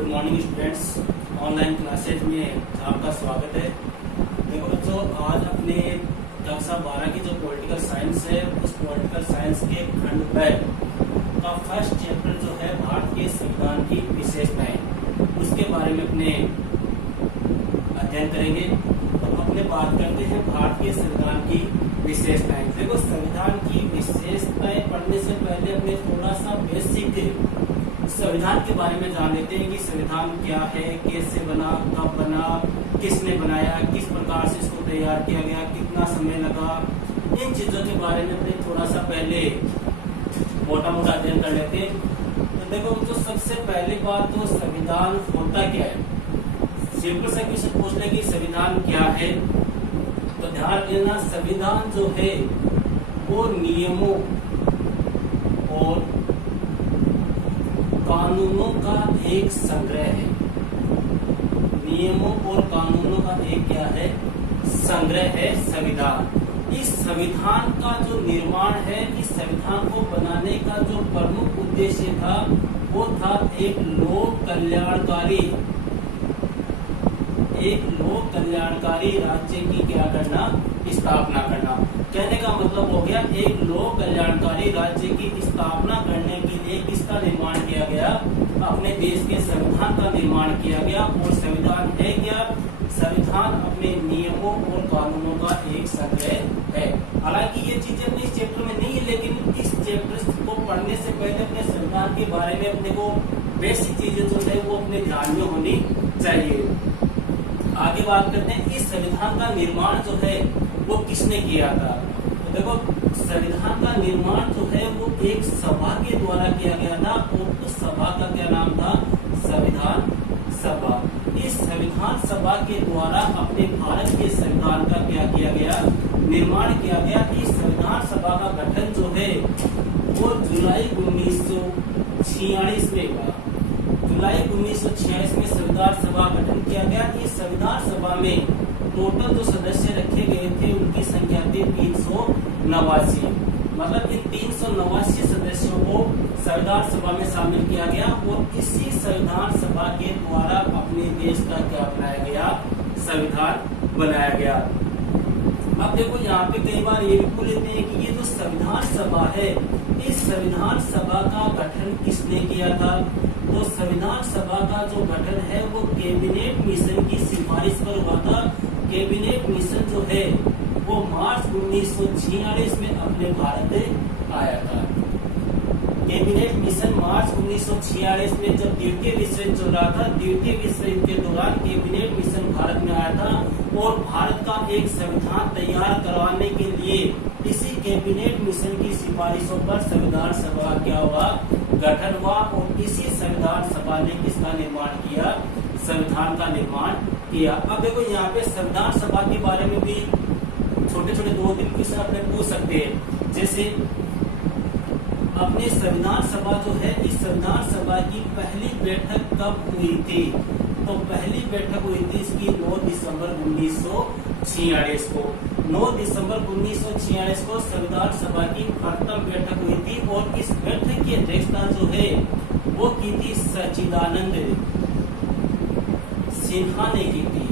Good morning students. Online classes में आपका स्वागत है। देखो बच्चों, आज अपने कक्षा 12 की जो पॉलिटिकल साइंस है, उस पॉलिटिकल साइंस के खंड ब का फर्स्ट चैप्टर जो है भारत के संविधान की विशेषताएं, उसके बारे में अपने अध्ययन करेंगे। तो अपने बात करते हैं भारत के संविधान की विशेषताएं। देखो, संविधान की विशेषताएं पढ़ने से पहले अपने थोड़ा सा बेसिक संविधान के बारे में जान लेते हैं कि संविधान क्या है, कैसे बना, कब बना, किसने बनाया, किस प्रकार से इसको तैयार किया गया, कितना समय लगा। इन चीजों के बारे में अपने थोड़ा सा पहले मोटा मोटा अध्ययन कर लेते हैं। तो देखो, तो सबसे पहली बात तो संविधान होता क्या है। सिंपल सा क्वेश्चन पूछ ले कि संविधान क्या है, तो ध्यान देना, संविधान जो है वो नियमों और कानूनों का एक संग्रह है। नियमों और कानूनों का एक क्या है, संग्रह है संविधान। इस संविधान का जो निर्माण है, इस संविधान को बनाने का जो प्रमुख उद्देश्य था, वो था एक लोक कल्याणकारी राज्य की क्या करना, स्थापना करना। कहने का मतलब हो गया, एक लोक कल्याणकारी राज्य की स्थापना करने के लिए किसका निर्माण किया गया, अपने देश के संविधान का निर्माण किया गया। और संविधान है क्या, संविधान अपने नियमों और कानूनों का एक संग्रह है। हालांकि ये चीजें अपने इस चैप्टर में नहीं है, लेकिन इस चैप्टर को पढ़ने से पहले अपने संविधान के बारे में अपने को बेसिक चीजें जो है वो अपने ध्यान में होनी चाहिए। आगे बात करते हैं, इस संविधान का निर्माण जो है वो किसने किया था। तो देखो, संविधान का निर्माण जो है वो एक सभा के द्वारा किया गया था, और उस सभा का क्या नाम था, संविधान सभा। इस संविधान सभा के द्वारा अपने भारत के संविधान का क्या किया गया, निर्माण किया गया। इस संविधान सभा का गठन जो है वो जुलाई 1946 में हुआ। जुलाई 1946 में संविधान सभा गठन किया गया। इस संविधान सभा में टोटल जो सदस्य रखे गए थे, उनकी संख्या थी 389। मतलब इन 389 सदस्यों को संविधान सभा में शामिल किया गया, और इसी संविधान सभा के द्वारा अपने देश का क्या बनाया गया, संविधान बनाया गया। अब देखो, यहाँ पे कई बार ये भी बोल लेते हैं कि ये जो संविधान सभा है, इस संविधान सभा का गठन किसने किया था। तो संविधान सभा का जो गठन है वो कैबिनेट मिशन की सिफारिश पर हुआ था। कैबिनेट मिशन जो है वो मार्च 1946 में अपने भारत आया था। कैबिनेट मिशन मार्च 1946 में जब द्वितीय विश्व युद्ध चल रहा था, द्वितीय विश्व युद्ध के दौरान कैबिनेट मिशन भारत में आया था, और भारत का एक संविधान तैयार करवाने के लिए इसी कैबिनेट मिशन की सिफारिशों पर संविधान सभा क्या हुआ, गठन हुआ। और इसी संविधान सभा ने किसका निर्माण किया, संविधान का निर्माण किया। अब देखो, यहाँ पे संविधान सभा के बारे में भी छोटे छोटे 2-3 क्वेश्चन अपने पूछ सकते हैं। जैसे अपने संविधान सभा जो है, इस संविधान सभा की पहली बैठक कब हुई थी। तो पहली बैठक हुई थी इसकी 9 दिसंबर 1946 को। 9 दिसंबर 1946 को संविधान सभा की प्रथम बैठक हुई थी, और इस बैठक की अध्यक्षता जो है वो की थी सच्चिदानंद सिन्हा ने की थी।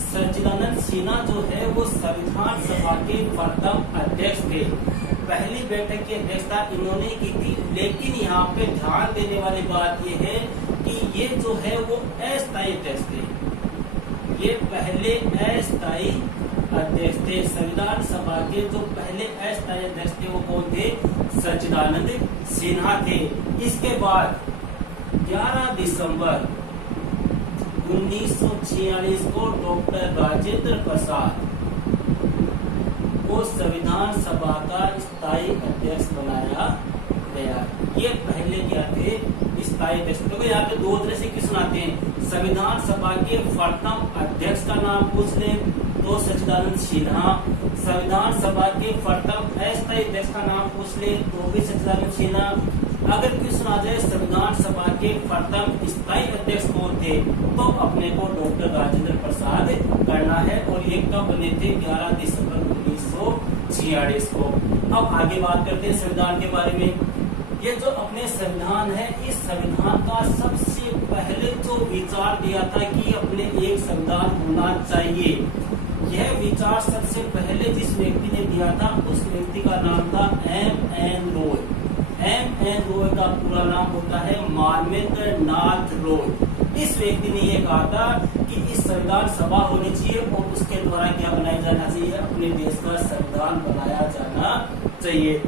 सच्चिदानंद सिन्हा जो है वो संविधान सभा के प्रथम अध्यक्ष थे। पहली बैठक की अध्यक्षता इन्होंने की थी, लेकिन यहाँ पे ध्यान देने वाली बात ये है कि ये जो है वो अस्थायी अध्यक्ष थे। ये पहले अस्थायी अध्यक्ष थे। संविधान सभा के जो पहले अस्थायी अध्यक्ष थे वो कौन थे, सच्चिदानंद सिन्हा थे। इसके बाद 11 दिसंबर 1946 को डॉक्टर राजेंद्र प्रसाद को संविधान सभा का स्थायी अध्यक्ष बनाया गया। ये पहले क्या थे, स्थायी अध्यक्ष। तो यहाँ पे 2 तरह से क्वेश्चन आते हैं। संविधान सभा के प्रथम अध्यक्ष का नाम पूछ ले तो सच्चिदानंद सिन्हा। संविधान सभा के प्रथम अस्थायी अध्यक्ष का नाम पूछ ले तो भी सच्चिदानंद सिन्हा। अगर क्वेश्चन आ जाए संविधान सभा के प्रथम स्थायी अध्यक्ष कौन थे, तो अपने को डॉक्टर राजेंद्र प्रसाद करना है। और ये कब बने थे, 11 दिसंबर 1946 को। अब आगे बात करते हैं संविधान के बारे में। ये जो अपने संविधान है, इस संविधान का सबसे पहले जो विचार दिया था कि अपने एक संविधान होना चाहिए, यह विचार सबसे पहले जिस व्यक्ति ने दिया था उस व्यक्ति का नाम था M.N. रॉय। M.N. रॉय का पूरा नाम होता है मार्मेंद्र नाथ रॉय। इस व्यक्ति ने यह कहा था कि इस संविधान सभा होनी चाहिए और उसके द्वारा क्या बनाया जाना चाहिए, अपने देश का संविधान बनाया जाना चाहिए।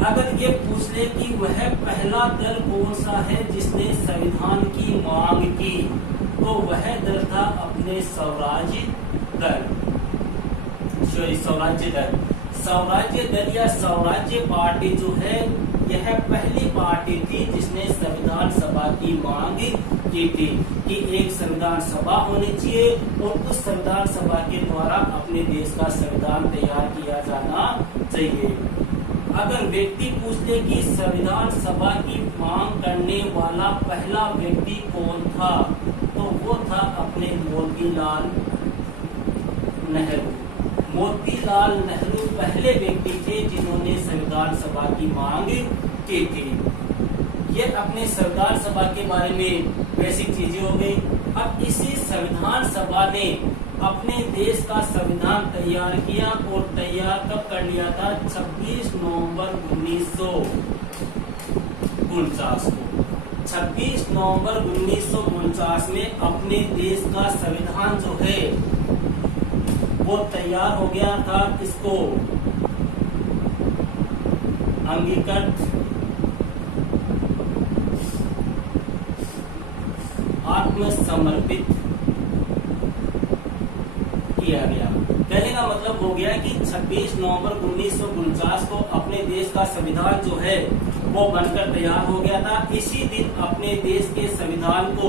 अगर ये पूछ ले कि वह पहला दल कौन सा है जिसने संविधान की मांग की, तो वह दल था अपने स्वराज्य दल या स्वराज्य पार्टी जो है, यह पहली पार्टी थी जिसने संविधान सभा की मांग की थी कि एक संविधान सभा होनी चाहिए और उस संविधान सभा के द्वारा अपने देश का संविधान तैयार किया जाना चाहिए। अगर व्यक्ति पूछ ले कि संविधान सभा की मांग करने वाला पहला व्यक्ति कौन था, तो वो था अपने मोतीलाल नेहरू। मोतीलाल नेहरू पहले व्यक्ति थे जिन्होंने संविधान सभा की मांग की थी। ये अपने संविधान सभा के बारे में बेसिक चीजें हो गई। अब इसी संविधान सभा ने अपने देश का संविधान तैयार किया और तैयार कब कर लिया था, 26 नवंबर 1949 को। 26 नवंबर 1949 में अपने देश का संविधान जो है वो तैयार हो गया था। इसको अंगीकृत आत्मसमर्पित किया गया। कहने का मतलब हो गया कि 26 नवंबर 1949 को अपने देश का संविधान जो है वो बनकर तैयार हो गया था। इसी दिन अपने देश के संविधान को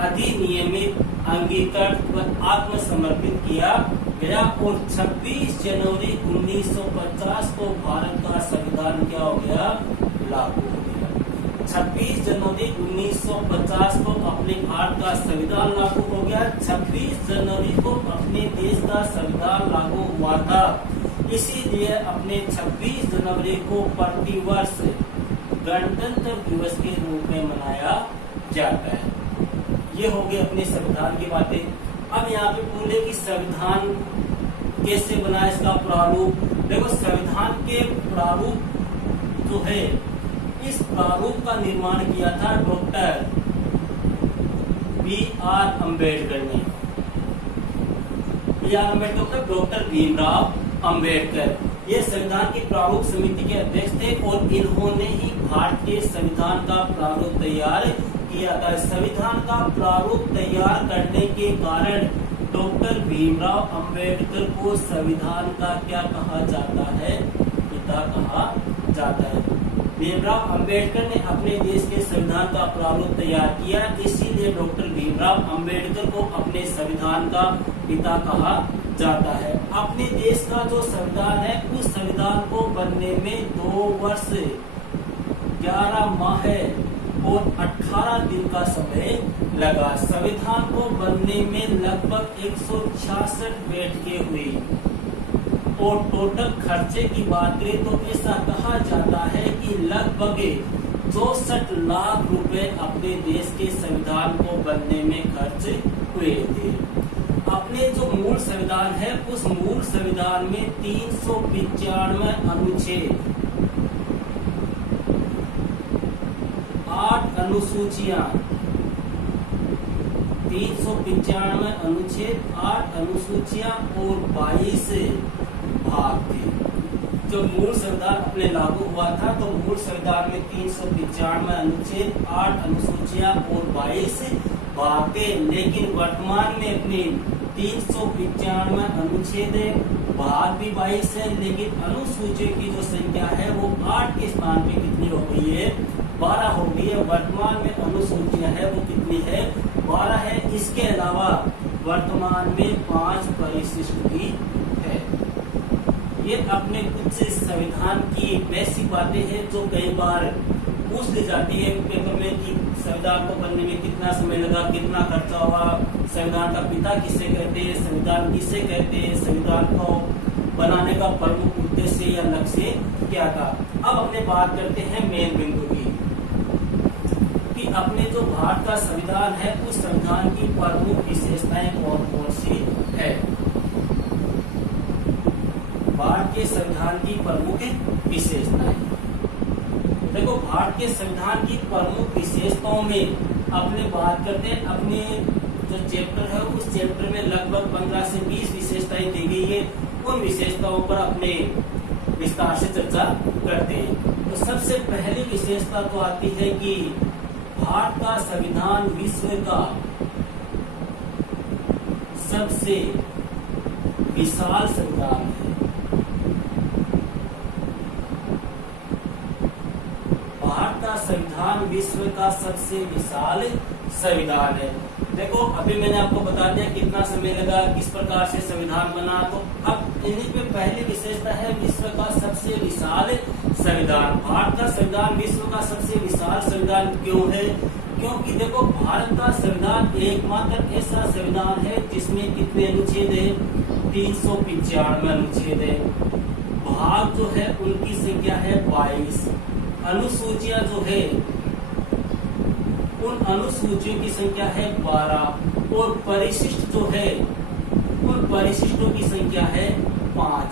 अधिनियमित, अंगीकृत व आत्मसमर्पित किया गया और 26 जनवरी 1950 को भारत का संविधान क्या हो गया, लागू हो गया। 26 जनवरी 1950 को अपने भारत का संविधान लागू हो गया। 26 जनवरी को अपने देश का संविधान लागू हुआ था, इसीलिए अपने 26 जनवरी को प्रतिवर्ष गणतंत्र दिवस के रूप में मनाया जाता है। ये हो गई अपने संविधान की बातें। अब यहाँ पे बोले कि संविधान कैसे बना, इसका प्रारूप। देखो, संविधान के प्रारूप जो है, इस प्रारूप का निर्माण किया था डॉक्टर B.R. अम्बेडकर ने। B.R. अम्बेडकर, डॉक्टर भीमराव अम्बेडकर, ये संविधान की प्रारूप समिति के अध्यक्ष थे और इन्होंने ही भारतीय संविधान का प्रारूप तैयार किया था। संविधान का प्रारूप तैयार करने के कारण डॉक्टर भीमराव अम्बेडकर को संविधान का क्या कहा जाता है, पिता कहा जाता है। भीमराव अम्बेडकर ने अपने देश के संविधान का प्रारूप तैयार किया, इसीलिए डॉक्टर भीमराव अम्बेडकर को अपने संविधान का पिता कहा जाता है। अपने देश का जो संविधान है, उस संविधान को बनने में 2 वर्ष 11 माह और 18 दिन का समय लगा। संविधान को बनने में लगभग 166 बैठकें हुई और टोटल खर्चे की बात करें तो ऐसा कहा जाता है कि लगभग 64 लाख रुपए अपने देश के संविधान को बनने में खर्च हुए थे। अपने जो मूल संविधान है, उस मूल संविधान में 395 अनुच्छेद, 8 अनुसूचियां, 395 अनुच्छेद, 8 अनुसूचियां और 22 भाग थे। जो मूल संविधान अपने लागू हुआ था, तो मूल संविधान में 395 अनुच्छेद, 8 अनुसूचियां और 22 भाग थे। लेकिन वर्तमान में अपने 395 अनुच्छेद है, भाग भी 22 है, लेकिन अनुसूचियों की जो संख्या है वो 8 के स्थान पे कितनी हो गई है, 12 हो गई है। वर्तमान में अनुसूचियां है वो कितनी है, 12 है। इसके अलावा वर्तमान में 5 परिशिष्ट भी है। ये अपने कुछ संविधान की बेसिक बातें हैं जो कई बार पूछ ली जाती है पेपर में कि संविधान को बनने में कितना समय लगा, कितना खर्चा हुआ, संविधान का पिता किसे कहते हैं, संविधान किसे कहते हैं, संविधान को बनाने का प्रमुख उद्देश्य या लक्ष्य क्या था। अब अपने बात करते हैं मेन बिंदु की, कि अपने जो भारत का संविधान है उस संविधान की प्रमुख विशेषताएं कौन कौन सी है। भारत के संविधान की प्रमुख विशेषताएं, देखो भारत के संविधान की प्रमुख विशेषताओं में अपने बात करते हैं, अपने जो चैप्टर है उस चैप्टर में लगभग 15 से 20 विशेषताएं दी गई है। उन विशेषताओं पर अपने विस्तार से चर्चा करते हैं। तो सबसे पहली विशेषता तो आती है कि भारत का संविधान विश्व का सबसे विशाल संविधान है। भारत का संविधान विश्व का सबसे विशाल संविधान है। देखो अभी मैंने आपको बता दिया कितना समय लगा, किस प्रकार से संविधान बना। तो अब इन्हीं पे पहली विशेषता है विश्व का सबसे विशाल संविधान। भारत का संविधान विश्व का सबसे विशाल संविधान क्यों है? क्योंकि देखो भारत का संविधान एकमात्र ऐसा संविधान है जिसमें कितने अनुच्छेद है? 395 अनुच्छेद है। भाग जो है उनकी संख्या है 22। अनुसूचियां जो है उन अनुसूचियों की संख्या है 12 और परिशिष्ट जो है उन परिशिष्टों की संख्या है 5।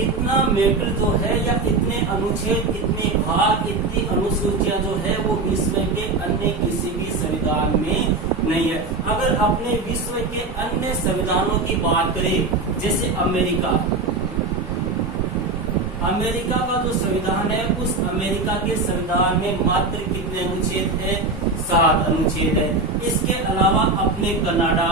इतना मैटर जो है या इतने अनुच्छेद, इतने भाग, इतनी अनुसूचियां जो है वो विश्व के अन्य किसी भी संविधान में नहीं है। अगर अपने विश्व के अन्य संविधानों की बात करें, जैसे अमेरिका का जो संविधान है उस अमेरिका के संविधान में मात्र कितने अनुच्छेद है? 7 अनुच्छेद है। इसके अलावा अपने कनाडा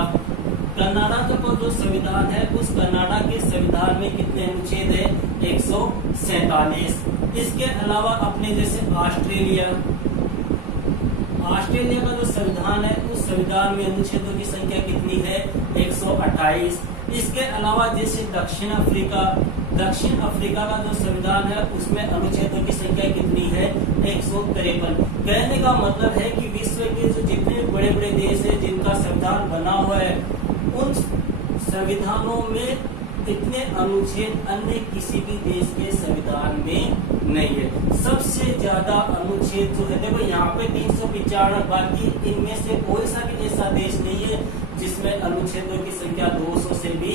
का जो संविधान है उस कनाडा के संविधान में कितने अनुच्छेद है? 147। इसके अलावा अपने जैसे ऑस्ट्रेलिया का जो संविधान है उस संविधान में अनुच्छेदों की संख्या कितनी है? 128। इसके अलावा जैसे दक्षिण अफ्रीका का जो संविधान है उसमें अनुच्छेदों की संख्या कितनी है? 153। कहने का मतलब है कि विश्व के जो जितने बड़े बड़े देश है जिनका संविधान बना हुआ है उन संविधानों में इतने अनुच्छेद अन्य किसी भी देश के संविधान में नहीं है। सबसे ज्यादा अनुच्छेद जो है देखो यहाँ पे 395, बाकी इनमें से कोई सा भी ऐसा देश नहीं है जिसमें अनुच्छेदों की संख्या 200 से भी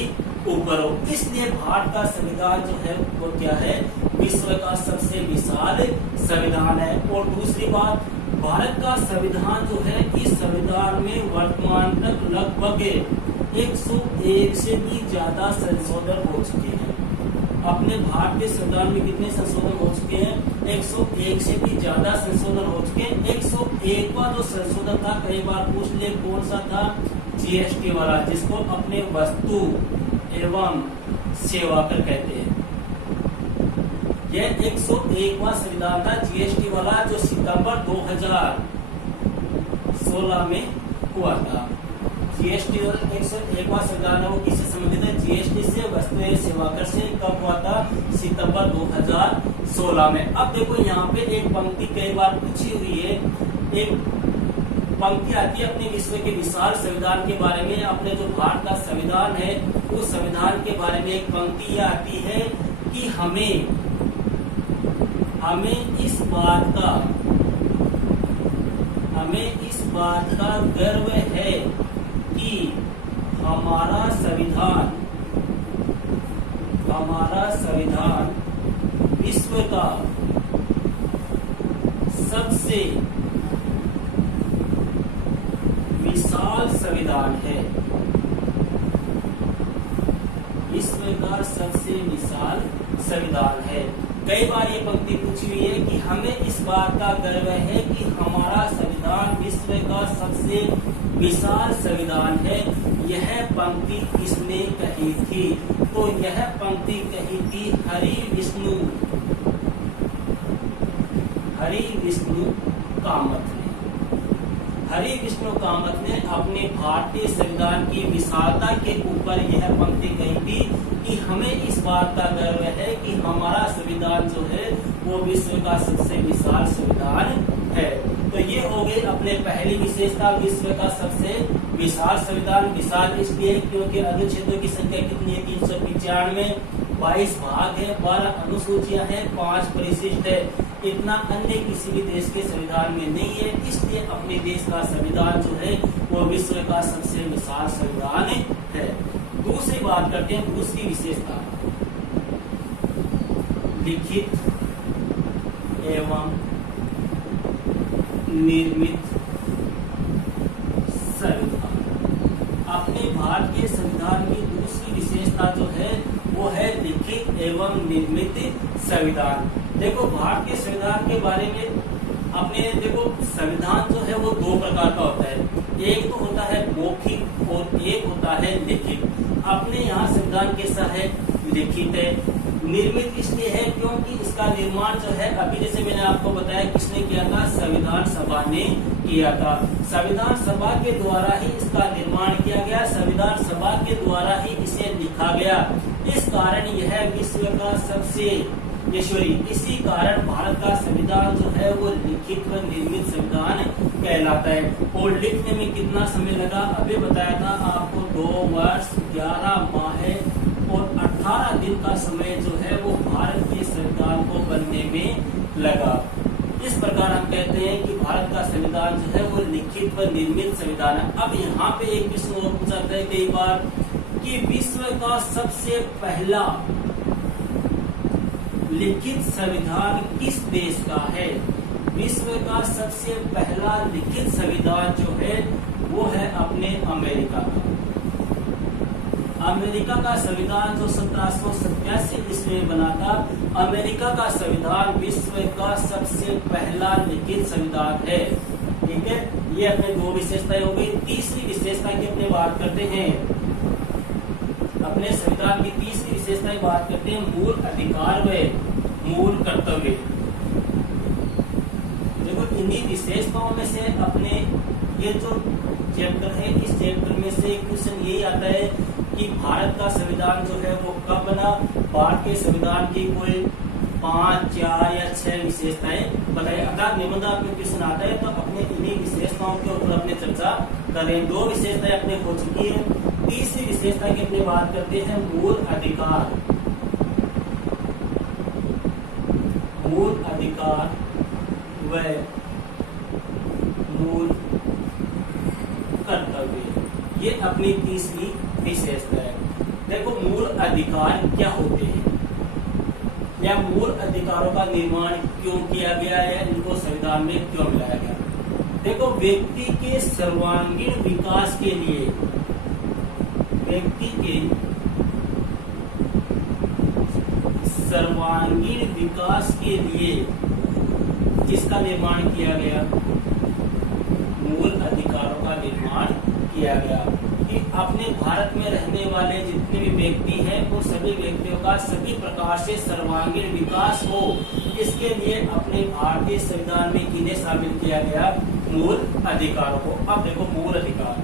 ऊपर हो। इसलिए भारत का संविधान जो है वो क्या है? विश्व का सबसे विशाल संविधान है। और दूसरी बात, भारत का संविधान जो है इस संविधान में वर्तमान तक लगभग 101 से भी ज्यादा संशोधन हो चुके हैं। अपने भारत के संविधान में कितने संशोधन हो चुके हैं? 101 से भी ज्यादा संशोधन हो चुके हैं। 101वां जो संशोधन था, कई बार पूछ ले कौन सा था? जीएसटी वाला, जिसको अपने वस्तु एवं सेवा कर कहते हैं। यह 101वां संविधान था जीएसटी वाला, जो सितंबर 2016 में हुआ था। जीएसटी 101वां संविधान है वो किससे संबंधित है? जीएसटी से, वस्तु एवं सेवा कर से। कब हुआ था? सितंबर 2016 में। अब देखो यहाँ पे एक पंक्ति कई बार पूछी हुई है, एक पंक्ति आती है अपने विश्व के विशाल संविधान के बारे में। अपने जो भारत का संविधान है उस संविधान के बारे में एक पंक्ति यह आती है कि हमें इस बात का गर्व है कि हमारा संविधान विश्व का सबसे विशाल संविधान है। विश्व का सबसे विशाल संविधान है। कई बार ये पंक्ति पूछी हुई है कि हमें इस बात का गर्व है कि हमारा संविधान विश्व का सबसे विशाल संविधान है। यह पंक्ति किसने कही थी? तो यह पंक्ति कही थी हरि विष्णु कामत ने। हरि विष्णु कामत ने अपने भारतीय संविधान की विशालता के ऊपर यह पंक्ति कही थी कि हमें इस बात का गर्व है कि हमारा संविधान जो है वो विश्व का सबसे विशाल संविधान है। तो ये हो गई अपने पहली विशेषता, विश्व का सबसे विशाल संविधान। विशाल इसलिए क्योंकि अनुच्छेदों की संख्या कितनी है? 395। 22 भाग है, 12 अनुसूचियां हैं, 5 परिशिष्ट है। इतना अन्य किसी भी देश के संविधान में नहीं है, इसलिए अपने देश का संविधान जो है वो विश्व का सबसे विशाल संविधान है। दूसरी बात करते हैं, दूसरी विशेषता, लिखित एवं निर्मित संविधान। अपने भारतीय संविधान की दूसरी विशेषता जो है वो है लिखित एवं निर्मित संविधान। देखो भारतीय संविधान के बारे में अपने देखो, संविधान जो है वो 2 प्रकार का होता है, एक तो होता है मौखिक और एक होता है लिखित। अपने यहाँ संविधान कैसा है, लिखित है। निर्मित इसलिए है क्योंकि इसका निर्माण जो है अभी जैसे मैंने आपको बताया किसने किया था, संविधान सभा ने किया था। संविधान सभा के द्वारा ही इसका निर्माण किया गया, संविधान सभा के द्वारा ही इसे लिखा गया। इस कारण यह विश्व का सबसे इसी कारण भारत का संविधान जो है वो लिखित व निर्मित संविधान कहलाता है। और लिखने में कितना समय लगा, अभी बताया था आपको, 2 वर्ष 11 माह और 18 दिन का समय जो है वो भारत के संविधान को बनने में लगा। इस प्रकार हम कहते हैं कि भारत का संविधान जो है वो लिखित व निर्मित संविधान है। अब यहाँ पे एक प्रश्न और पूछा जाता है कई बार कि विश्व का सबसे पहला लिखित संविधान किस देश का है। विश्व का सबसे पहला लिखित संविधान जो है वो है अपने अमेरिका का। अमेरिका का संविधान जो 1787 ईस्वी में बना था, अमेरिका का संविधान विश्व का सबसे पहला लिखित संविधान है। ठीक है, ये अपने 2 विशेषताएं हो गई। तीसरी विशेषता की अपने बात करते हैं, अपने संविधान की तीसरी विशेषता की बात करते हैं, मूल अधिकार व मूल कर्तव्य। देखो इन्हीं विशेषताओं में से अपने ये जो चैप्टर है, इस चैप्टर में से क्वेश्चन यही आता है कि भारत का संविधान जो है वो कब बना। भारत के संविधान की कोई 5, 4 या 6 विशेषताएं बताइए। अगर निबंध में क्वेश्चन आता है तो अपने इन्हीं विशेषताओं के ऊपर अपने चर्चा करें। 2 विशेषताएं अपने हो चुकी है। तीसरी विशेषता की अपनी बात करते हैं, मूल अधिकार। मूल अधिकार व मूल कर्तव्य, ये अपनी तीसरी विशेषता है। देखो मूल अधिकार क्या होते हैं या मूल अधिकारों का निर्माण क्यों किया गया है, इनको संविधान में क्यों मिलाया गया। देखो व्यक्ति के सर्वांगीण विकास के लिए, व्यक्ति के सर्वांगीण विकास के लिए किसका निर्माण किया गया, मूल अधिकारों का निर्माण किया गया कि अपने भारत में रहने वाले जितने भी व्यक्ति हैं वो सभी व्यक्तियों का सभी प्रकार से सर्वांगीण विकास हो। इसके लिए अपने भारतीय संविधान में किन्हें शामिल किया गया, मूल अधिकारों को। अब देखो मूल अधिकार,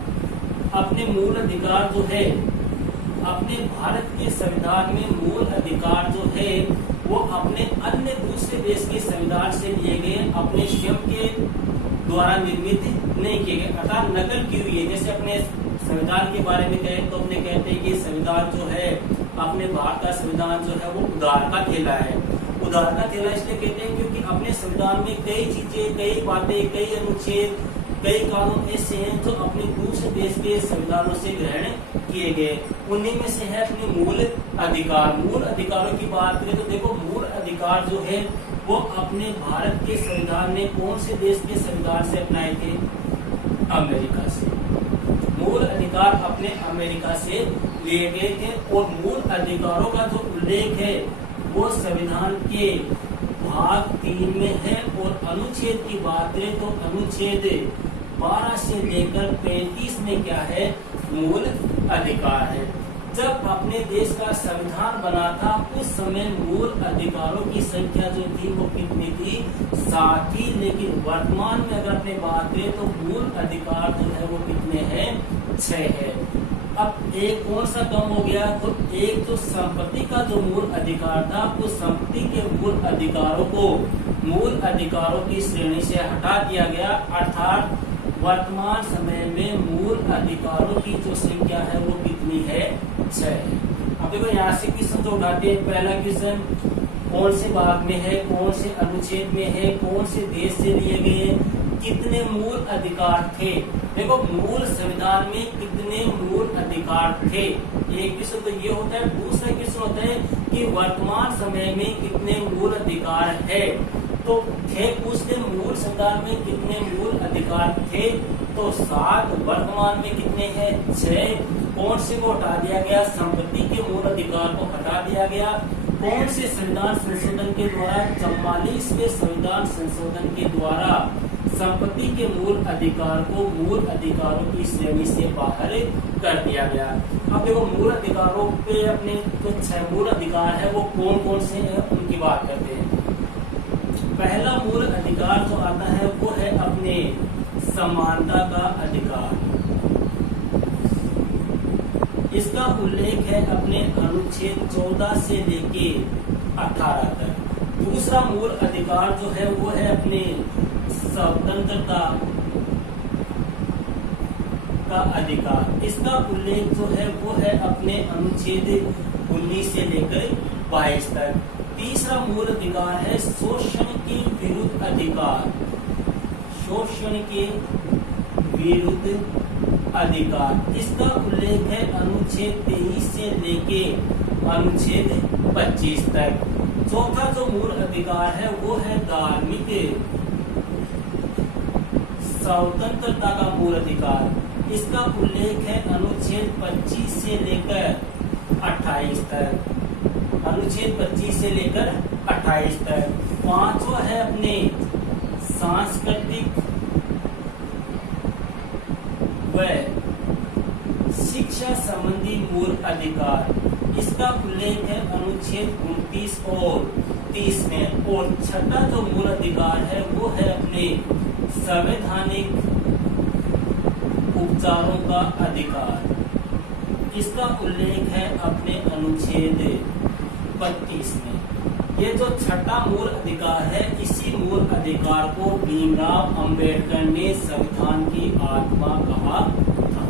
अपने मूल अधिकार जो है अपने भारत के संविधान में मूल अधिकार जो है वो अपने अन्य दूसरे देश के संविधान से लिए गए, अपने स्वयं के द्वारा निर्मित नहीं किए गए, अर्थात नकल की हुई है। जैसे अपने संविधान के बारे में कहें तो अपने कहते हैं कि संविधान जो है अपने भारत का संविधान जो है वो उधार का थैला है। उधार का थैला इसलिए कहते हैं क्योंकि अपने संविधान में कई चीजें, कई बातें, कई अनुच्छेद, कई कानून ऐसे हैं जो अपने दूसरे देश के संविधानों से ग्रहण किए गए। उन्हीं में से है अपने मूल अधिकार। मूल अधिकारों की बात करें तो देखो मूल अधिकार जो है वो अपने भारत के संविधान ने कौन से देश के संविधान से अपनाए थे, अमेरिका से। मूल अधिकार अपने अमेरिका से लिए गए थे और मूल अधिकारों का जो उल्लेख है वो संविधान के भाग 3 में है। और अनुच्छेद की बात करें तो अनुच्छेद 12 से लेकर 35 में क्या है, मूल अधिकार है। जब अपने देश का संविधान बना था उस समय मूल अधिकारों की संख्या जो थी वो कितनी थी, 7 थी। लेकिन वर्तमान में अगर अपने बात करें तो मूल अधिकार जो है वो कितने हैं, 6 है। अब एक कौन सा कम हो गया, तो एक जो संपत्ति का जो मूल अधिकार था उस संपत्ति के मूल अधिकारों को मूल अधिकारों की श्रेणी से हटा दिया गया। अर्थात वर्तमान समय में मूल अधिकारों की जो संख्या है वो कितनी है, 6 है। अब देखो यहाँ से क्वेश्चन जो उठाते हैं, पहला क्वेश्चन कौन से भाग में है, कौन से अनुच्छेद में है, कौन से देश से लिए गए, कितने मूल अधिकार थे। देखो मूल संविधान में कितने मूल अधिकार थे, एक क्वेश्चन तो ये होता है। दूसरा क्वेश्चन होता है कि वर्तमान समय में कितने मूल अधिकार है। तो थे पूछते मूल संविधान में कितने मूल अधिकार थे, तो 7, वर्तमान में कितने हैं 6। कौन से को हटा दिया गया, संपत्ति के मूल अधिकार को हटा दिया गया। कौन से संविधान संशोधन के द्वारा, 44वें संविधान संशोधन के द्वारा संपत्ति के मूल अधिकार को मूल अधिकारों की श्रेणी से बाहर कर दिया गया। अब देखो मूल अधिकारों पे अपने जो 6 मूल अधिकार है वो कौन कौन से हैं उनकी बात करते हैं। पहला मूल अधिकार जो आता है वो है अपने समानता का अधिकार। इसका उल्लेख है अपने अनुच्छेद 14 से लेके 18 तक। दूसरा मूल अधिकार जो है वो है अपने स्वतंत्रता का अधिकार। इसका उल्लेख जो है वो है अपने अनुच्छेद 19 से लेकर 22 तक। तीसरा मूल अधिकार है शोषण के विरुद्ध अधिकार। शोषण के विरुद्ध अधिकार, इसका उल्लेख है अनुच्छेद 23 से लेके अनुच्छेद 25 तक। चौथा जो मूल अधिकार है वो है धार्मिक स्वतंत्रता का मूल अधिकार। इसका उल्लेख है अनुच्छेद 25 से लेकर 28 तक। अनुच्छेद 25 से लेकर 28 तक। पांचवा है अपने सांस्कृतिक व शिक्षा संबंधी मूल अधिकार। इसका उल्लेख है अनुच्छेद 29 और 30 में। और छठा जो मूल अधिकार है वो है अपने संवैधानिक उपचारों का अधिकार। इसका उल्लेख है अपने अनुच्छेद 32 में। ये जो छठा मूल अधिकार है, इसी मूल अधिकार को भीमराव अंबेडकर ने संविधान की आत्मा कहा था।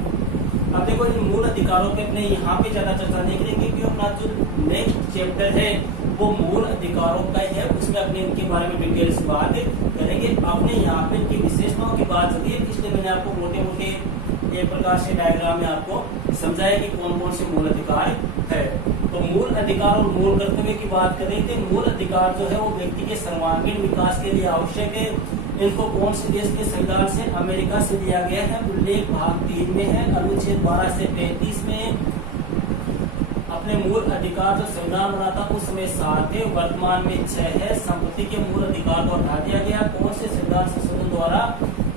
अब देखो इन मूल अधिकारों पे अपने यहाँ पे ज्यादा चर्चा नहीं करेंगे क्योंकि अपना जो नेक्स्ट चैप्टर है वो मूल अधिकारों का ही है, उसमें अपने इनके बारे में डिटेल से बात करेंगे। आपने यहाँ पे इनकी विशेषताओं की बात होती है, इसलिए मैंने आपको मोटे मोटे एक प्रकार से डायग्राम में आपको समझाया कि कौन कौन से मूल अधिकार है। तो मूल अधिकार और मूल कर्तव्य की बात करें तो मूल अधिकार जो है वो व्यक्ति के सर्वांगीण विकास के लिए आवश्यक है। इनको कौन से देश के संविधान से, अमेरिका से दिया गया है। उल्लेख भाग 3 में है, अनुच्छेद 12 से 33 में। अपने मूल अधिकार जो संविधान बना था उस समय 7 थे, वर्तमान में 6 है। संपत्ति के मूल अधिकार को हटा दिया गया। कौन से संविधान संशोधन द्वारा,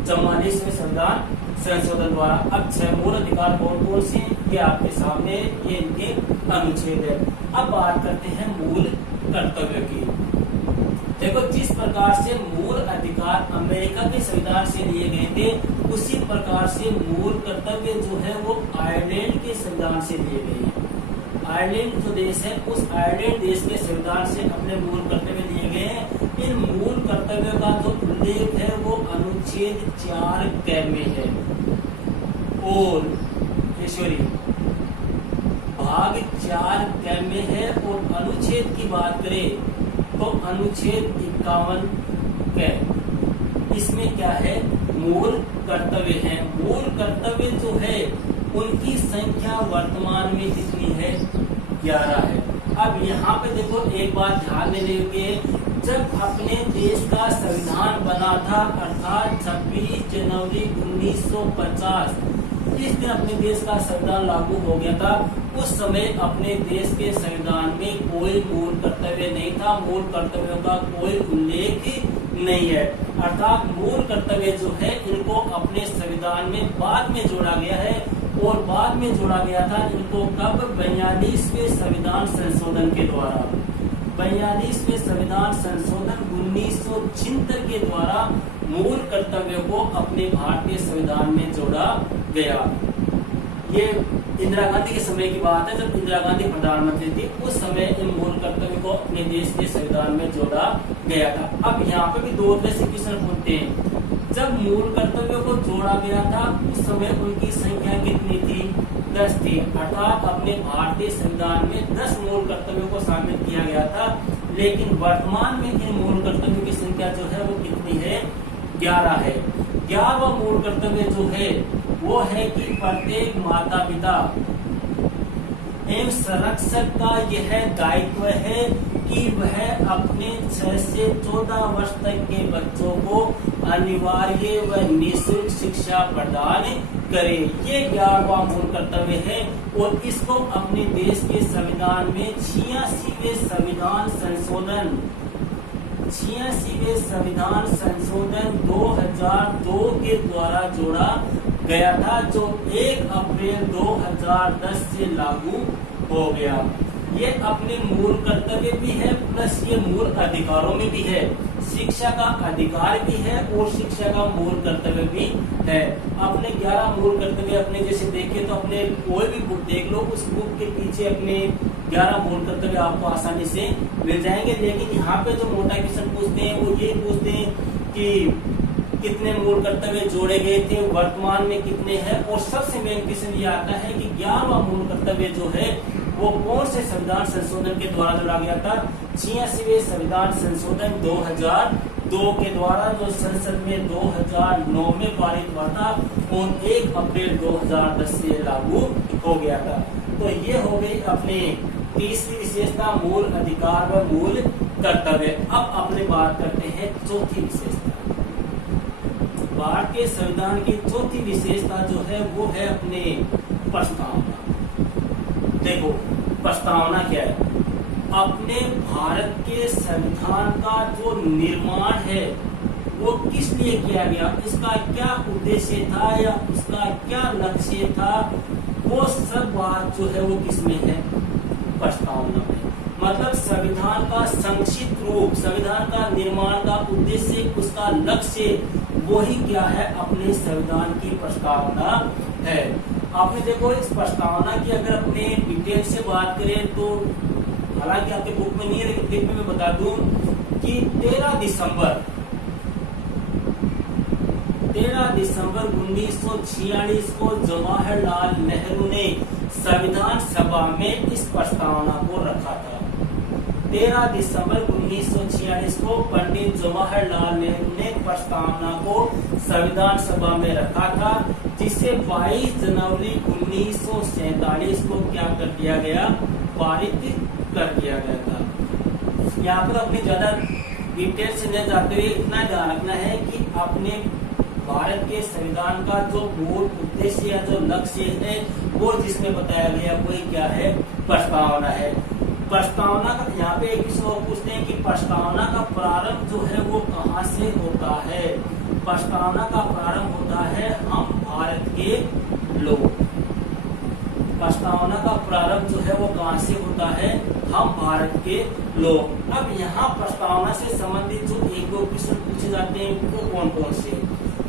44वें संविधान संशोधन द्वारा। अब 6 मूल अधिकार कौन कौन से, ये आपके सामने ये इनके अनुच्छेद है। अब बात करते हैं मूल कर्तव्य की। देखो जिस प्रकार से मूल अधिकार अमेरिका के संविधान से लिए गए थे, उसी प्रकार से मूल कर्तव्य जो है वो आयरलैंड के संविधान से लिए गए हैं। आयरलैंड जो देश है उस आयरलैंड देश के संविधान से अपने मूल कर्तव्य लिए गए हैं। इन मूल कर्तव्यों का जो उल्लेख है वो अनुच्छेद 4 क में है। और भाग 4 क में है। और अनुच्छेद की बात करें तो अनुच्छेद 51 क, इसमें क्या है, मूल कर्तव्य है। मूल कर्तव्य जो है उनकी संख्या वर्तमान में कितनी है, 11 है। अब यहाँ पे देखो एक बात ध्यान देने योग्य है, जब अपने देश का संविधान बना था अर्थात 26 जनवरी 1950, जिस दिन अपने देश का संविधान लागू हो गया था, उस समय अपने देश के संविधान में कोई मूल कर्तव्य नहीं था। मूल कर्तव्यों का कोई उल्लेख नहीं है। अर्थात मूल कर्तव्य जो है इनको अपने संविधान में बाद में जोड़ा गया है। और बाद में जोड़ा गया था इनको कब, 42वें संविधान संशोधन के द्वारा। 42वें संविधान संशोधन 1976 के द्वारा मूल कर्तव्यों को अपने भारतीय संविधान में जोड़ा गया। ये इंदिरा गांधी के समय की बात है, जब इंदिरा गांधी प्रधानमंत्री थी उस समय इन मूल कर्तव्य को अपने देश के संविधान में जोड़ा गया था। अब यहाँ पे भी 2 तरह से क्वेश्चन पूछते हैं। जब मूल कर्तव्यों को जोड़ा गया था उस समय उनकी संख्या कितनी थी, 10 थे, अर्थात अपने भारतीय संविधान में 10 मूल कर्तव्यों को शामिल किया गया था। लेकिन वर्तमान में इन मूल कर्तव्यों की संख्या जो है वो कितनी है? 11 है। 11वां मूल कर्तव्य जो है वो है कि प्रत्येक माता पिता एवं संरक्षक का यह दायित्व है कि वह अपने 6 से 14 वर्ष तक के बच्चों को अनिवार्य व निःशुल्क शिक्षा प्रदान करे। ये 11वां मूल कर्तव्य है और इसको अपने देश के संविधान में 86वें संविधान संशोधन 2002 के द्वारा जोड़ा गया था, जो 1 अप्रैल 2010 से लागू हो गया। ये अपने मूल कर्तव्य भी है प्लस ये मूल अधिकारों में भी है। शिक्षा का अधिकार भी है और शिक्षा का मूल कर्तव्य भी है। अपने 11 मूल कर्तव्य अपने जैसे देखे तो अपने कोई भी बुक देख लो, उस बुक के पीछे अपने 11 मूल कर्तव्य आपको आसानी से मिल जाएंगे। लेकिन यहाँ पे जो मोटा क्वेश्चन पूछते हैं वो ये पूछते हैं कि कितने मूल कर्तव्य जोड़े गए थे, वर्तमान में कितने हैं, और सबसे मेन क्वेश्चन ये आता है कि 11वां मूल कर्तव्य जो है वो कौन से संविधान संशोधन के द्वारा जोड़ा गया था? 86वें संविधान संशोधन 2002 के द्वारा, जो संसद में 2009 में पारित हुआ था और 1 अप्रैल 2010 से लागू हो गया था। तो ये हो गई अपनी तीसरी विशेषता, मूल अधिकार व मूल कर्तव्य। अब अपने बात करते हैं चौथी विशेषता। भारतीय संविधान की चौथी विशेषता जो है वो है अपने प्रस्तावना। देखो प्रस्तावना क्या है? अपने भारत के संविधान का जो निर्माण है वो किस लिए किया गया, इसका क्या उद्देश्य था या उसका क्या लक्ष्य था, वो सब बात जो है वो किसमें है? प्रस्तावना में। मतलब संविधान का संक्षिप्त रूप, संविधान का निर्माण का उद्देश्य, उसका लक्ष्य वही क्या है? अपने संविधान की प्रस्तावना है। आपने देखो इस प्रस्तावना की अगर अपने डिटेल से बात करें तो, हालांकि आपके बुक में नहीं है लेकिन फिर भी मैं बता दूं कि 13 दिसंबर 1946 को जवाहरलाल नेहरू ने संविधान सभा में इस प्रस्तावना को रखा था। 13 दिसंबर 1946 को पंडित जवाहरलाल नेहरू ने प्रस्तावना को संविधान सभा में रखा था, जिसे 22 जनवरी 1947 को क्या कर दिया गया? पारित कर दिया गया था। यहाँ पर अपने ज्यादा डिटेल से न जाते हुए इतना ध्यान रखना है कि अपने भारत के संविधान का जो मूल उद्देश्य या जो लक्ष्य है वो जिसमें बताया गया वही क्या है? प्रस्तावना है। प्रस्तावना का यहाँ पे एक विषय और पूछते हैं कि प्रस्तावना का प्रारंभ जो है वो कहाँ से होता है? प्रस्तावना का प्रारंभ होता है हम भारत के लोग। प्रस्तावना का प्रारंभ जो है वो कहाँ से होता है? हम भारत के लोग। अब यहाँ प्रस्तावना से संबंधित जो एक दो क्वेश्चन पूछे जाते हैं वो कौन कौन से?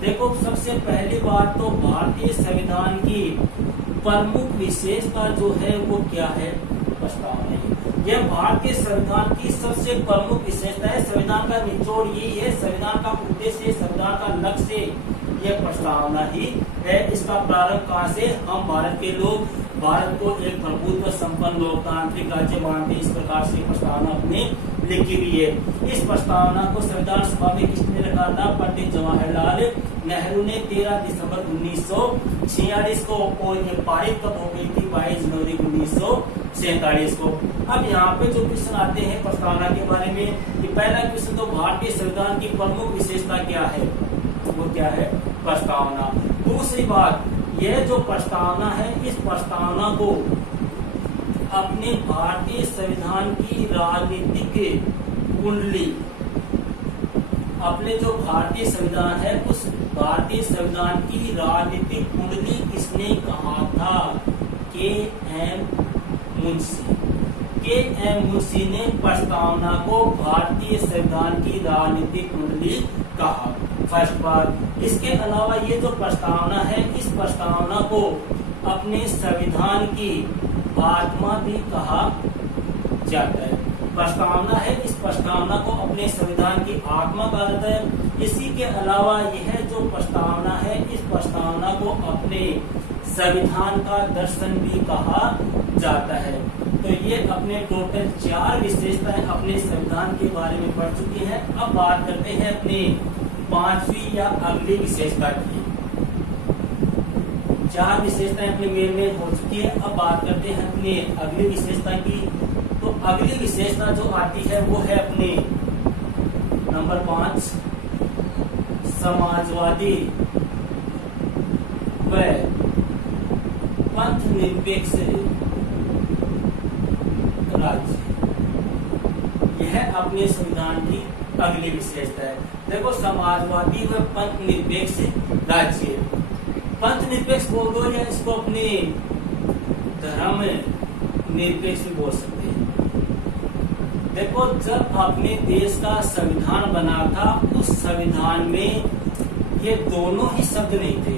देखो सबसे पहली बात तो भारतीय संविधान की प्रमुख विशेषता जो है वो क्या है? प्रस्तावना। यह भारतीय संविधान की सबसे प्रमुख विशेषता है। संविधान का निचोड़ यही है, संविधान का उद्देश्य, संविधान का लक्ष्य यह प्रस्तावना ही है। इसका प्रारंभ कहाँ से? हम भारत के लोग भारत को एक प्रभुत्व संपन्न लोकतांत्रिक राज्य मानते, इस प्रकार से प्रस्तावना अपने लिखी हुई है। इस प्रस्तावना को संविधान सभा में किसने रखा था? पंडित जवाहरलाल नेहरू ने 13 दिसंबर 1946 को, और ये पारित कब हो गई थी? 22 जनवरी 1947 को। अब यहाँ पे जो क्वेश्चन आते हैं प्रस्तावना के बारे में, कि पहला क्वेश्चन तो भारतीय संविधान की प्रमुख विशेषता क्या है? वो क्या है? प्रस्तावना। दूसरी बात, यह जो प्रस्तावना है इस प्रस्तावना को अपने भारतीय संविधान की राजनीतिक कुंडली, अपने जो भारतीय संविधान है उस भारतीय संविधान की राजनीतिक कुंडली किसने कहा था? के.एम. मुंशी। के.एम. मुंशी ने प्रस्तावना को भारतीय संविधान की राजनीतिक कुंडली कहा। फर्स्ट बात। इसके अलावा ये जो प्रस्तावना है इस प्रस्तावना को अपने संविधान की आत्मा भी कहा जाता है। प्रस्तावना है, इस प्रस्तावना को अपने संविधान की आत्मा कहा जाता है। इसी के अलावा यह जो प्रस्तावना है इस प्रस्तावना को अपने संविधान का दर्शन भी कहा जाता है। तो ये अपने टोटल 4 विशेषताएं अपने संविधान के बारे में पढ़ चुके हैं। अब बात करते हैं अपने 5वीं या अगली विशेषता की। 4 विशेषताएं अपने मेन में हो चुकी है। अब बात करते हैं अपने अगली विशेषता की। तो अगली विशेषता जो आती है वो है अपने नंबर 5, समाजवादी व पंथ निरपेक्ष राज्य। यह अपने संविधान की अगली विशेषता है। देखो, समाजवादी व पंथ निरपेक्ष राज्य। पंथ निरपेक्ष बोल दो या इसको अपने धर्म निरपेक्ष भी बोल सकते हैं। देखो, जब अपने देश का संविधान बना था उस संविधान में ये दोनों ही शब्द नहीं थे,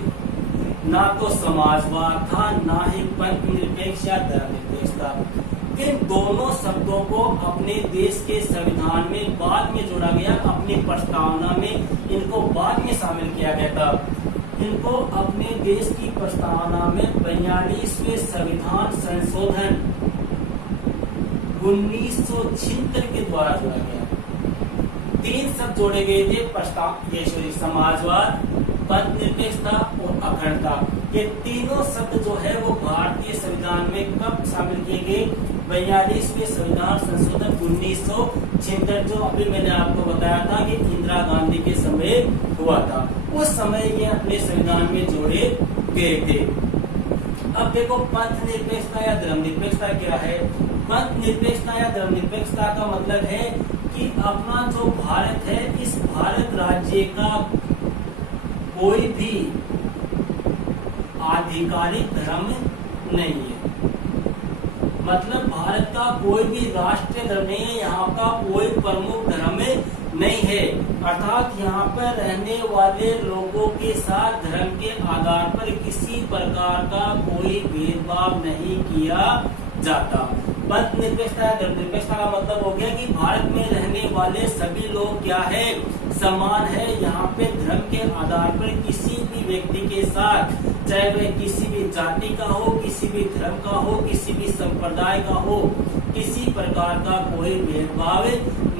ना तो समाजवाद था ना ही पंथ निरपेक्ष या धर्म निरपेक्ष था। इन दोनों शब्दों को अपने देश के संविधान में बाद में जोड़ा गया, अपनी प्रस्तावना में इनको बाद में शामिल किया गया था। इनको अपने देश की प्रस्तावना में 42वें संविधान संशोधन 1976 के द्वारा जोड़ा गया। 3 शब्द जोड़े गए थे, समाजवाद, पंथ निरपेक्षता और अखंडता। ये तीनों शब्द जो है वो भारतीय संविधान में कब शामिल किए गए? 42वें संविधान संशोधन 1976, जो अभी मैंने आपको बताया था कि इंदिरा गांधी के समय हुआ था। उस समय ये अपने संविधान में जोड़े गए थे। अब देखो, पंथ निरपेक्षता या धर्म निरपेक्षता क्या है? पंथ निरपेक्षता या धर्म निरपेक्षता का मतलब है कि अपना जो भारत है, इस भारत राज्य का कोई भी आधिकारिक धर्म नहीं है। मतलब भारत का कोई भी राष्ट्रीय धर्म नहीं है, यहाँ का कोई प्रमुख धर्म नहीं है। अर्थात यहाँ पर रहने वाले लोगों के साथ धर्म के आधार पर किसी प्रकार का कोई भेदभाव नहीं किया जाता। पंथ निरपेक्षता धर्म निरपेक्षता का मतलब हो गया कि भारत में रहने वाले सभी लोग क्या है? समान है। यहाँ पे धर्म के आधार पर किसी भी व्यक्ति के साथ, चाहे वह किसी भी जाति का हो, किसी भी धर्म का हो, किसी भी संप्रदाय का हो, किसी प्रकार का कोई भेदभाव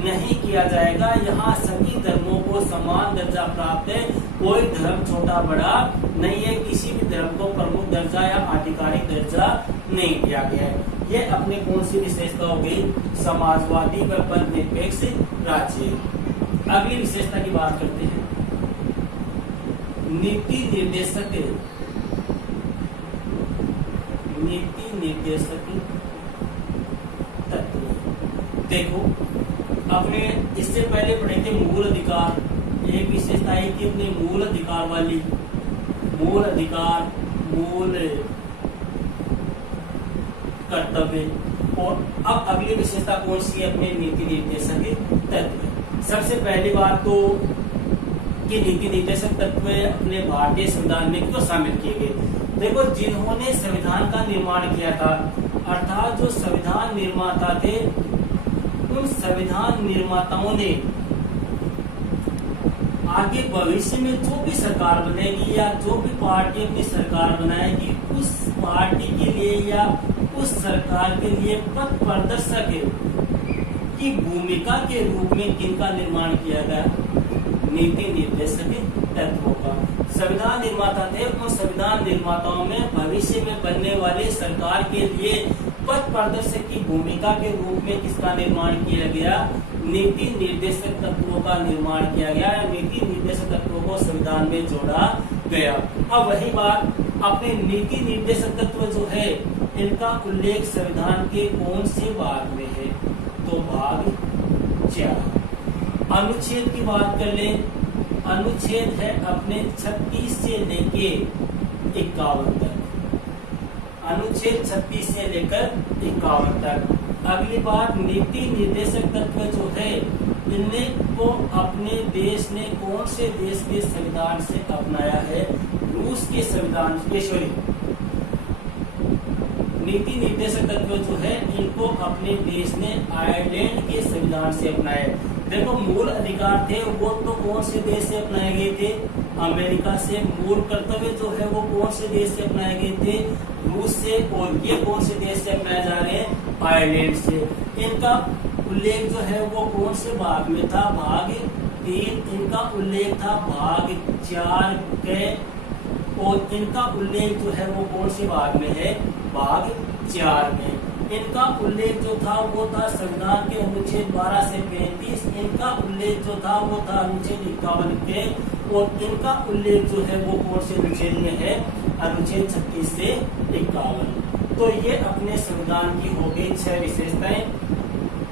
नहीं किया जाएगा। यहाँ सभी धर्मों को समान दर्जा प्राप्त है। कोई धर्म छोटा बड़ा नहीं है, किसी भी धर्म को प्रमुख दर्जा या आधिकारिक दर्जा नहीं दिया गया है। ये अपने कौन सी विशेषता हो गई? समाजवादी व पंथ निरपेक्ष राज्य। अगली विशेषता की बात करते हैं, नीति निर्देशक तत्व। देखो, अपने इससे पहले पढ़े थे मूल अधिकार। एक विशेषता आई थी अपने मूल अधिकार वाली, मूल अधिकार, मूल कर्तव्य। और अब अगली विशेषता कौन सी है? अपने नीति निर्देशक तत्व। सबसे पहली बात तो कि नीति निर्देशक तत्व अपने भारतीय संविधान में क्यों शामिल किए गए? देखो, जिन्होंने संविधान का निर्माण किया था, अर्थात जो संविधान निर्माता थे, उन संविधान निर्माताओं ने आगे भविष्य में जो भी सरकार बनेगी या जो भी पार्टी अपनी सरकार बनाएगी, उस पार्टी के लिए या उस सरकार के लिए पथ प्रदर्शक की भूमिका के रूप में किनका निर्माण किया गया? नीति निर्देशक तत्वों का। संविधान निर्माता थे, उन संविधान निर्माताओं में भविष्य में बनने वाली सरकार के लिए पथ प्रदर्शक की भूमिका के रूप में किसका निर्माण किया गया? नीति निर्देशक तत्वों का निर्माण किया गया। नीति निर्देशक तत्वों को संविधान में जोड़ा गया। अब वही बात, अपने नीति निर्देशक तत्व जो है, इनका उल्लेख संविधान के कौन से भाग में है? तो भाग 4। अनुच्छेद की बात कर ले, अनुच्छेद है अपने 36 से लेके 51 तक। अनुच्छेद 36 से लेकर 51 तक। अगली बात, नीति निर्देशक तत्व जो है, इनको अपने देश ने कौन से देश के संविधान से अपनाया है? रूस के संविधान के। नीति निर्देशक तत्व जो है, इनको अपने देश ने आयरलैंड के संविधान से अपनाया। देखो, मूल अधिकार थे वो तो कौन से देश से अपनाए गए थे? अमेरिका से। मूल कर्तव्य जो है वो कौन से देश से अपनाए गए थे? रूस से। और ये कौन से देश से अपनाए जा रहे हैं? आयरलैंड से। इनका उल्लेख जो है वो कौन से भाग में था? भाग 3। इनका उल्लेख था भाग 4 के। और इनका उल्लेख जो है वो कौन से भाग में है? भाग 4 में। इनका उल्लेख जो था वो था संविधान के अनुच्छेद 12 से 35। इनका उल्लेख जो था वो था अनुच्छेद 51 के। और इनका उल्लेख जो है वो कौन से अनुच्छेद में है? अनुच्छेद 36 से 51। तो ये अपने संविधान की हो गई 6 विशेषताएं।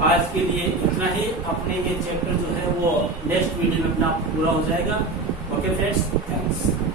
आज के लिए इतना ही। अपने ये चैप्टर जो है वो नेक्स्ट वीडियो में अपना पूरा हो जाएगा। Okay friends, thanks.